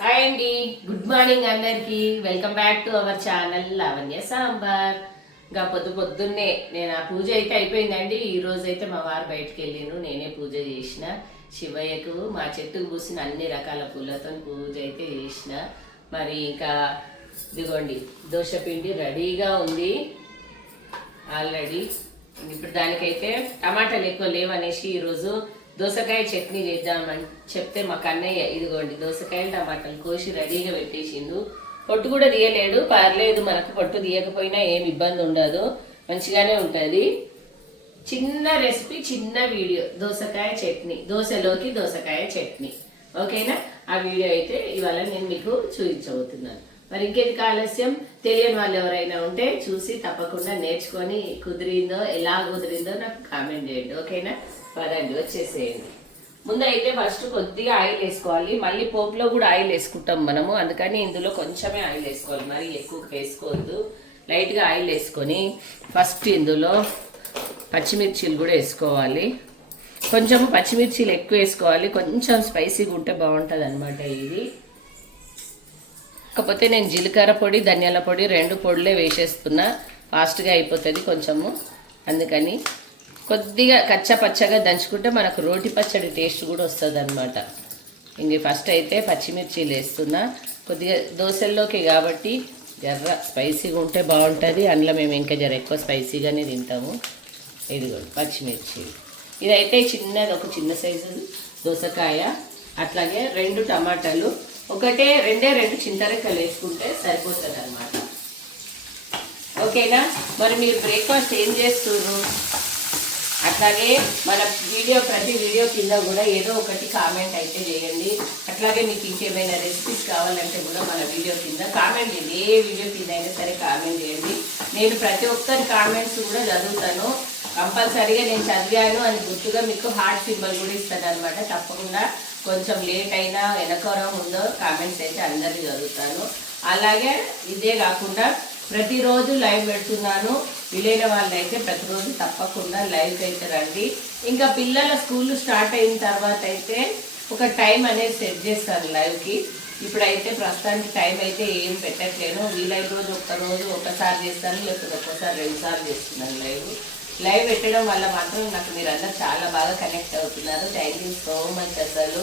Hi అండి. Good morning అందరికి. Welcome back to our channel Lavanya Sambar. ఇంకా పొద్దు పొద్దున్నే నేను ఆ పూజ అయితే అయిపోయిందండి. ఈ రోజు అయితే మా వారు బయటకు వెళ్ళాను నేనే పూజ చేసిన. శివయ్యకు మా చెట్టుకు పూసిన అన్ని రకాల పూలతో పూజ అయితే చేసిన. మరి ఇంకా ఇదిగోండి దోశపిండి రెడీగా ఉంది. ఆల్రెడీ. ఇప్పుడు దానికైతే టమాటాలు ఎక్కువ లేవనేసి ఈరోజు దోసకాయ చట్నీ చేద్దామని చెప్తే మా కన్నయ్య ఇదిగోండి దోసకాయలు టమాటాలు కోసి రెడీగా పెట్టేసిండు. పొట్టు కూడా తీయలేడు పర్లేదు మనకు పొట్టు తీయకపోయినా ఏం ఇబ్బంది ఉండదు. మంచిగానే ఉంటుంది. చిన్న రెసిపీ చిన్న వీడియో. దోసకాయ చట్నీ దోశలోకి దోసకాయ చట్నీ. ఓకేనా? ఆ వీడియో అయితే ఇవాళ నేను మీకు చూపించబోతున్నాను. మరి ఇంకేది ఆలస్యం? తెలియని వాళ్ళు ఎవరైనా ఉంటే చూసి తప్పకుండా నేర్చుకొని కుదిరిందో ఎలా కుదిరిందో నాకు కామెంట్ చేయండి. ఓకేనా? పదండి వచ్చేసేయండి. ముందు అయితే ఫస్ట్ కొద్దిగా ఆయిల్ వేసుకోవాలి. మళ్ళీ పోపులో కూడా ఆయిల్ వేసుకుంటాం మనము. అందుకని ఇందులో కొంచెమే ఆయిల్ వేసుకోవాలి. మరి ఎక్కువ వేసుకోవద్దు. లైట్గా ఆయిల్ వేసుకొని ఫస్ట్ ఇందులో పచ్చిమిర్చీలు కూడా వేసుకోవాలి. కొంచెం పచ్చిమిర్చీలు ఎక్కువ వేసుకోవాలి. కొంచెం స్పైసీగా ఉంటే బాగుంటుంది అనమాట ఇది. కాకపోతే నేను జీలకర్ర పొడి ధనియాల పొడి రెండు పొడులే వేసేస్తున్నా. ఫాస్ట్గా అయిపోతుంది కొంచెము. అందుకని కొద్దిగా కచ్చా పచ్చగా దంచుకుంటే మనకు రోటి పచ్చడి టేస్ట్ కూడా వస్తుంది అనమాట ఇంక ఫస్ట్ అయితే పచ్చిమిర్చిలు వేస్తున్నా కొద్దిగా దోశల్లోకి కాబట్టి జర్ర స్పైసీగా ఉంటే బాగుంటుంది. అందులో మేము ఇంకా జర ఎక్కువ స్పైసీగానే తింటాము. ఇదిగోండి పచ్చిమిర్చి. ఇదైతే చిన్నది ఒక చిన్న సైజు దోసకాయ. అట్లాగే రెండు టమాటాలు. ఒకటే రెండే రెండు చింతరెక్కలు వేసుకుంటే సరిపోతుంది అనమాట ఓకేనా? మరి మీరు బ్రేక్ఫాస్ట్ ఏం చేస్తున్నారు అట్లాగే మన వీడియో ప్రతి వీడియో కింద కూడా ఏదో ఒకటి కామెంట్ అయితే చేయండి. అట్లాగే మీకు ఇంకేమైనా రెసిపీస్ కావాలంటే కూడా మన వీడియో కింద కామెంట్ చేయండి. ఏ వీడియో కింద అయినా సరే కామెంట్ చేయండి. నేను ప్రతి ఒక్కరి కామెంట్స్ కూడా చదువుతాను. కంపల్సరీగా నేను చదివాను అని గుర్తుగా మీకు హార్ట్ సింబల్ కూడా ఇస్తాను అనమాట తప్పకుండా కొంచెం లేట్ అయినా వెనకరం ఉందో కామెంట్స్ అయితే అందరికీ చదువుతాను. అలాగే ఇదే కాకుండా ప్రతిరోజు లైవ్ పెడుతున్నాను. వీలైన వాళ్ళైతే ప్రతిరోజు తప్పకుండా లైవ్కి అయితే రండి. ఇంకా పిల్లల స్కూల్ స్టార్ట్ అయిన తర్వాత అయితే ఒక టైం అనేది సెట్ చేస్తారు లైవ్కి. ఇప్పుడైతే ప్రస్తుతానికి టైం అయితే ఏం పెట్టట్లేను. వీలైన రోజు ఒక్క రోజు ఒకసారి చేస్తాను లేకపోతే ఒక్కసారి రెండుసార్లు చేస్తున్నాను లైవ్. లైవ్ పెట్టడం వల్ల మాత్రం నాకు మీరందరూ చాలా బాగా కనెక్ట్ అవుతున్నారు. థ్యాంక్ యూ సో మచ్ అసలు.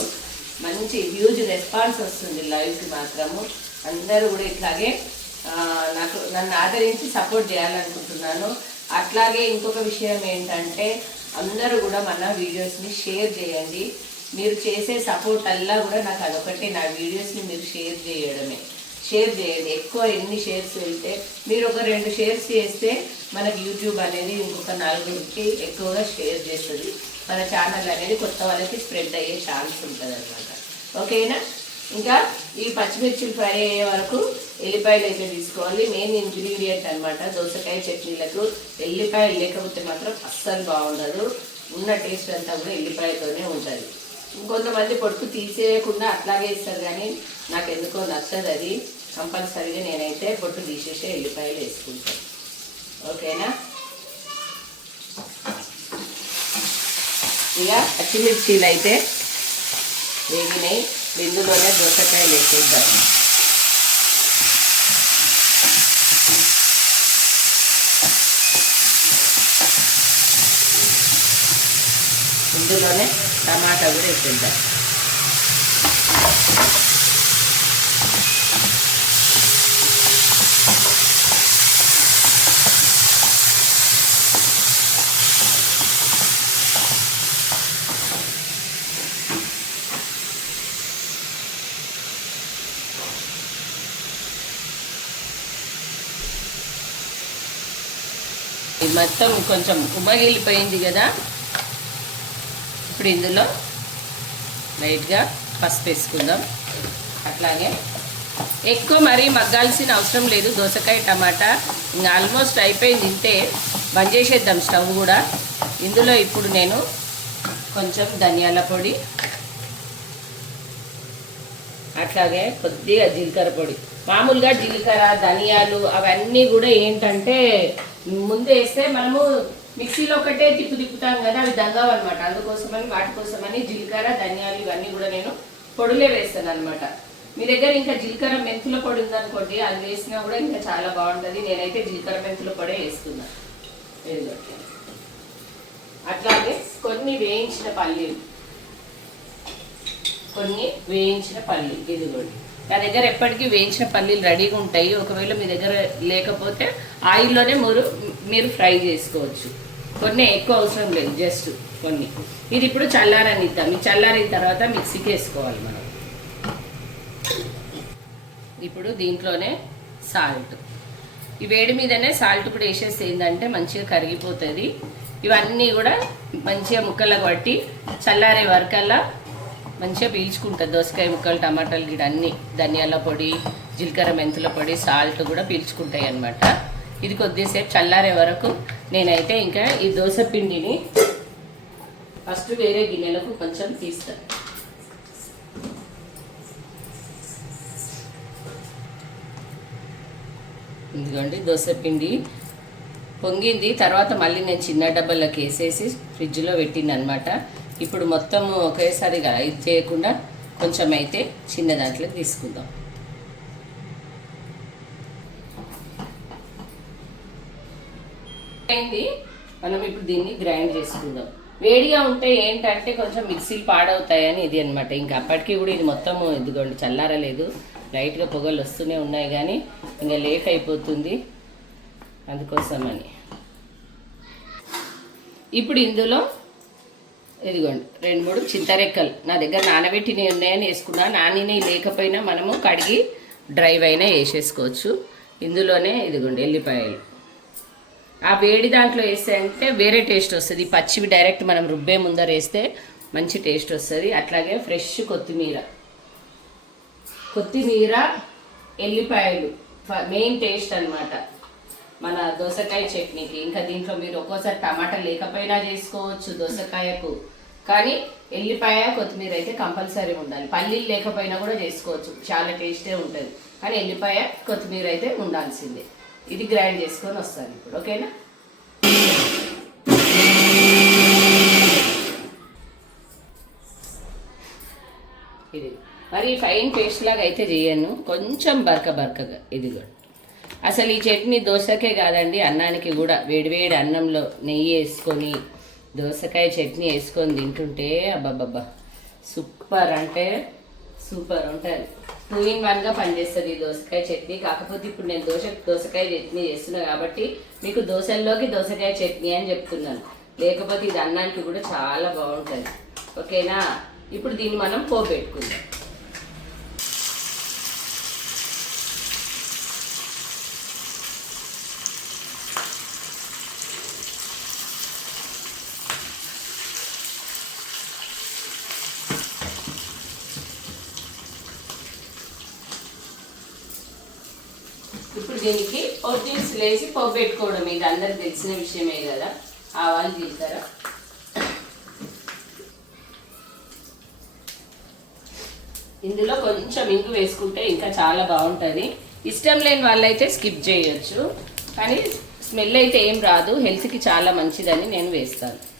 మంచి హ్యూజ్ రెస్పాన్స్ వస్తుంది లైవ్కి మాత్రము. అందరూ కూడా ఇట్లాగే నన్ను ఆదరించి సపోర్ట్ చేయాలనుకుంటున్నాను. అట్లాగే ఇంకొక విషయం ఏంటంటే అందరూ కూడా మన వీడియోస్ని షేర్ చేయండి. మీరు చేసే సపోర్ట్ అల్లా కూడా నాకు అదొకటి నా వీడియోస్ని మీరు షేర్ చేయడమే. షేర్ చేయండి. ఎక్కువ ఎన్ని షేర్స్ వెళ్తే మీరు ఒక రెండు షేర్స్ చేస్తే మనకి యూట్యూబ్ అనేది ఇంకొక నలుగురికి ఎక్కువగా షేర్ చేస్తుంది. మన ఛానల్ అనేది కొత్త వాళ్ళకి స్ప్రెడ్ అయ్యే ఛాన్స్ ఉంటుంది అనమాట ఓకేనా? ఇంకా ఈ పచ్చిమిర్చిలు ఫ్రై అయ్యే వరకు ఎల్లిపాయలు అయితే తీసుకోవాలి. మెయిన్ ఇంగ్రీడియంట్ అనమాట దోసకాయ చట్నీలకు ఎల్లిపాయలు లేకపోతే మాత్రం అస్సలు బాగుండదు. ఉన్న టేస్ట్ అంతా కూడా ఎల్లిపాయతోనే ఉంటుంది. ఇంకొంతమంది పొట్టు తీసేయకుండా అట్లాగే ఇస్తారు కానీ నాకు ఎందుకో నచ్చదు అది. కంపల్సరీగా నేనైతే పొట్టు తీసేసి ఎల్లిపాయలు వేసుకుంటాను. ఓకేనా? ఇక పచ్చిమిర్చీలు అయితే వేగినాయి. ఇందులోనే దోసకాయలు వేసేద్దాం. ఇందులోనే టమాటా కూడా వేసేద్దాం. మొత్తం కొంచెం ఉమ్మగిలిపోయింది కదా. ఇప్పుడు ఇందులో లైట్గా పసుపు వేసుకుందాం. అట్లాగే ఎక్కువ మరీ మగ్గాల్సిన అవసరం లేదు. దోసకాయ టమాటా ఇంకా ఆల్మోస్ట్ అయిపోయింది ఇంతే. బంద్ చేసేద్దాం స్టవ్ కూడా. ఇందులో ఇప్పుడు నేను కొంచెం ధనియాల పొడి అట్లాగే కొద్దిగా జీలకర్ర పొడి. మామూలుగా జీలకర్ర ధనియాలు అవన్నీ కూడా ఏంటంటే ముందు వేస్తే మనము మిక్సీలో ఒకటే తిప్పు తిప్పుతాం కదా అవి దంగావు అనమాట అందుకోసమని వాటి కోసమని జీలకర్ర ధనియాలు ఇవన్నీ కూడా నేను పొడులే వేస్తాను అనమాట మీ దగ్గర ఇంకా జీలకర్ర మెంతుల పొడి ఉందనుకోండి అది వేసినా కూడా ఇంకా చాలా బాగుంటుంది. నేనైతే జీలకర్ర మెంతుల పొడే వేస్తున్నాను అట్లాగే కొన్ని వేయించిన పల్లీలు. కొన్ని వేయించిన పల్లీలు. ఇదిగోండి. నా దగ్గర ఎప్పటికీ వేయించిన పల్లీలు రెడీగా ఉంటాయి. ఒకవేళ మీ దగ్గర లేకపోతే ఆయిల్లోనే మీరు మీరు ఫ్రై చేసుకోవచ్చు. కొన్ని ఎక్కువ అవసరం లేదు జస్ట్ కొన్ని. ఇది ఇప్పుడు చల్లారనిద్దాం ఈ చల్లారిన తర్వాత మిక్సీకి వేసుకోవాలి మనం. ఇప్పుడు దీంట్లోనే సాల్ట్. ఈ వేడి మీదనే సాల్ట్ కూడా వేసేస్తే ఏంటంటే మంచిగా కరిగిపోతుంది. ఇవన్నీ కూడా మంచిగా ముక్కలు పట్టి చల్లారే వరకల్లా మంచిగా పీల్చుకుంటుంది. దోసకాయ ముక్కలు టమాటాలు గిడ అన్ని ధనియాల పొడి జీలకర్ర మెంతుల పొడి సాల్ట్ కూడా పీల్చుకుంటాయి అన్నమాట. ఇది కొద్దిసేపు చల్లారే వరకు నేనైతే ఇంకా ఈ దోశ పిండిని ఫస్ట్ వేరే గిన్నెలకు కొంచెం తీస్తాను ఇదిగోండి దోశ పిండి పొంగింది. తర్వాత మళ్ళీ నేను చిన్న డబ్బాలకు వేసేసి ఫ్రిడ్జ్లో పెట్టింది అనమాట ఇప్పుడు మొత్తం ఒకేసారిగా ఇది చేయకుండా కొంచెం అయితే చిన్న దాంట్లో తీసుకుందాం. అయింది మనం ఇప్పుడు దీన్ని గ్రైండ్ చేసుకుందాం. వేడిగా ఉంటే ఏంటంటే కొంచెం మిక్సీలు పాడవుతాయని ఇది అనమాట ఇంకా అప్పటికి కూడా ఇది మొత్తం ఇదిగోండి చల్లారలేదు. లైట్గా పొగలు వస్తూనే ఉన్నాయి కానీ ఇంకా లేట్ అయిపోతుంది. అందుకోసమని. ఇప్పుడు ఇందులో ఇదిగోండి రెండు మూడు చింతరెక్కలు. నా దగ్గర నానబెట్టినవి ఉన్నాయని వేసుకున్నా నానినవి లేకపోయినా మనము కడిగి డ్రైవ్ అయినా వేసేసుకోవచ్చు. ఇందులోనే ఇదిగోండి ఎల్లిపాయలు. ఆ వేడి దాంట్లో వేస్తే అంటే వేరే టేస్ట్ వస్తుంది. పచ్చివి డైరెక్ట్ మనం రుబ్బే ముందర వేస్తే మంచి టేస్ట్ వస్తుంది. అట్లాగే ఫ్రెష్ కొత్తిమీర. కొత్తిమీర ఎల్లిపాయలు మెయిన్ టేస్ట్ అనమాట మన దోసకాయ చట్నీకి. ఇంకా దీంట్లో మీరు ఒక్కోసారి టమాటా లేకపోయినా చేసుకోవచ్చు దోసకాయకు. కానీ ఎల్లిపాయ కొత్తిమీర అయితే కంపల్సరీ ఉండాలి. పల్లీలు లేకపోయినా కూడా చేసుకోవచ్చు. చాలా టేస్టే ఉంటుంది. కానీ ఎల్లిపాయ కొత్తిమీర అయితే ఉండాల్సిందే. ఇది గ్రైండ్ చేసుకొని వస్తాను ఇప్పుడు ఓకేనా? ఇది. మరి ఫైన్ పేస్ట్ లాగా అయితే చేయను. కొంచెం బరక బరకగా ఇది కూడా. అసలు ఈ చట్నీ దోశకే కాదండి అన్నానికి కూడా వేడివేడి అన్నంలో నెయ్యి వేసుకొని దోసకాయ చట్నీ వేసుకొని తింటుంటే అబ్బాబ్బా సూపర్ అంటే సూపర్ ఉంటుంది. టూ ఇన్ వన్గా పనిచేస్తుంది ఈ దోసకాయ చట్నీ. కాకపోతే ఇప్పుడు నేను దోశ దోసకాయ చట్నీ చేస్తున్నాను కాబట్టి మీకు దోశల్లోకి దోసకాయ చట్నీ అని చెప్తున్నాను. లేకపోతే ఇది అన్నానికి కూడా చాలా బాగుంటుంది. ఓకేనా? ఇప్పుడు దీన్ని మనం పోపెట్టుకుందాం ఇప్పుడు దీనికి పొద్దున్స్ లేచి పప్పు పెట్టుకోవడం. ఇది అందరికి తెలిసిన విషయమే కదా. ఆవాలు జీలకర్ర. ఇందులో కొంచెం ఇంగు వేసుకుంటే ఇంకా చాలా బాగుంటుంది. ఇష్టం లేని వాళ్ళైతే స్కిప్ చేయొచ్చు. కానీ స్మెల్ అయితే ఏం రాదు. హెల్త్కి చాలా మంచిదని నేను వేస్తాను.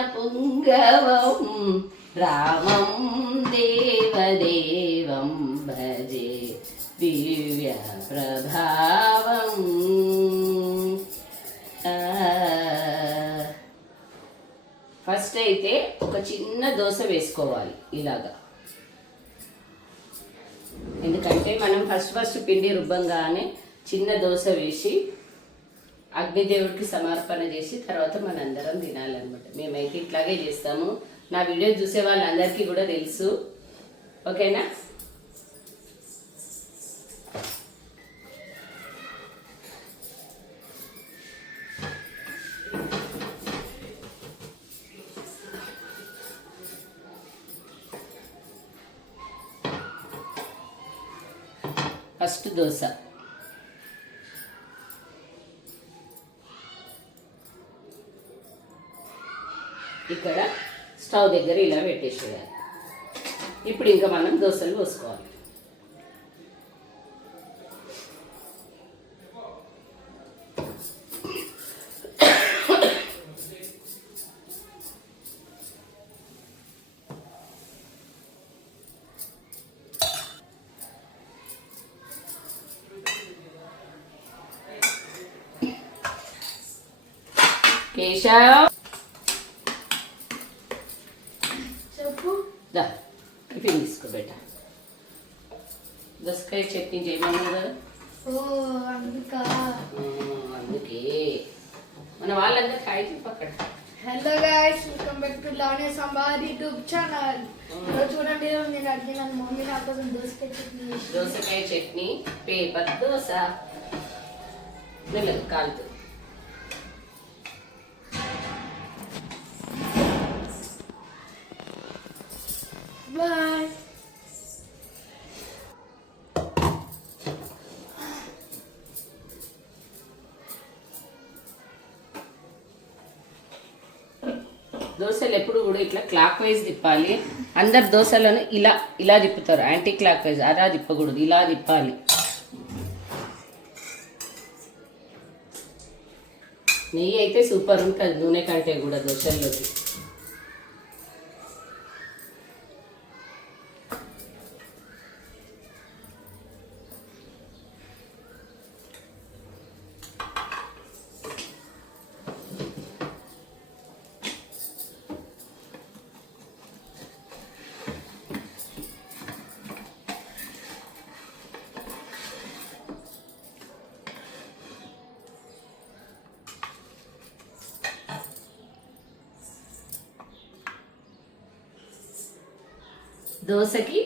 పుంగవం. రామం దేవదేవం భజే దివ్య ప్రభావం. ఫస్ట్ అయితే ఒక చిన్న దోశ వేసుకోవాలి ఇలాగా. ఎందుకంటే మనం ఫస్ట్ ఫస్ట్ పిండి రుబ్బంగానే చిన్న దోశ వేసి అగ్నిదేవుడికి సమర్పణ చేసి తర్వాత మనందరం తినాలన్నమాట. మేమైతే ఇట్లాగే చేస్తాము. నా వీడియో చూసే వాళ్ళందరికీ కూడా తెలుసు. ఓకేనా? ఫస్ట్ దోశ. స్టవ్ దగ్గర ఇలా పెట్టేసేయాలి. ఇప్పుడు ఇంకా మనం దోశలు పోసుకోవాలి. కేశవ్! దోసకాయ చట్నీ చేయమన్నా కదా. అందుక. మన వాళ్ళందరూ కాయ పక్కడ hello guys welcome back to Lavanya Sambar YouTube channel ఈరోజు చూడండి నేను అడిగిన మమ్మీ నా కోసం దోసకాయ చట్నీ. దోసకాయ చట్నీ పేపర్ దోశ. మెల్లగా కాలుతుంది బాయ్ దోశలు ఎప్పుడు కూడా ఇట్లా క్లాక్ వైజ్ తిప్పాలి. అందరు దోశలను ఇలా ఇలా తిప్పుతారు. యాంటీ క్లాక్ వైజ్ అలా తిప్పకూడదు. ఇలా తిప్పాలి. నెయ్యి అయితే సూపర్ ఉంటుంది. నూనె కంటే కూడా దోశల్లోకి. దోశకి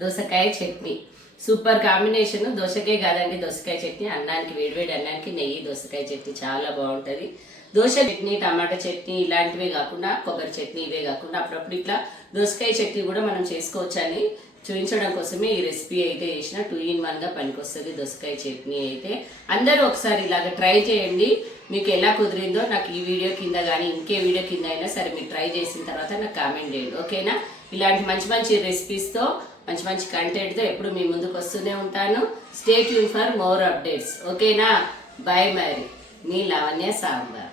దోసకాయ చట్నీ. సూపర్ కాంబినేషన్ దోశకే కాదండి దోసకాయ చట్నీ. అన్నానికి వేడివేడి అన్నానికి నెయ్యి దోసకాయ చట్నీ చాలా బాగుంటుంది. దోశ చట్నీ టమాటా చట్నీ ఇలాంటివే కాకుండా కొబ్బరి చట్నీ ఇవే కాకుండా అప్పుడప్పుడు ఇట్లా దోసకాయ చట్నీ కూడా మనం చేసుకోవచ్చని చూపించడం కోసమే ఈ రెసిపీ అయితే చేసిన. టూ ఇన్ వన్గా పనికొస్తుంది దోసకాయ చట్నీ అయితే. అందరూ ఒకసారి ఇలాగ ట్రై చేయండి. మీకు ఎలా కుదిరిందో నాకు ఈ వీడియో కింద కానీ ఇంకే వీడియో కింద అయినా సరే మీరు ట్రై చేసిన తర్వాత నాకు కామెంట్ చేయండి. ఓకేనా? ఇలాంటి మంచి మంచి రెసిపీస్తో మంచి మంచి కంటెంట్తో ఎప్పుడు మీ ముందుకు వస్తూనే ఉంటాను. Stay tuned for more updates ఓకేనా బాయ్ మరి మీ లావణ్య సాంబార్.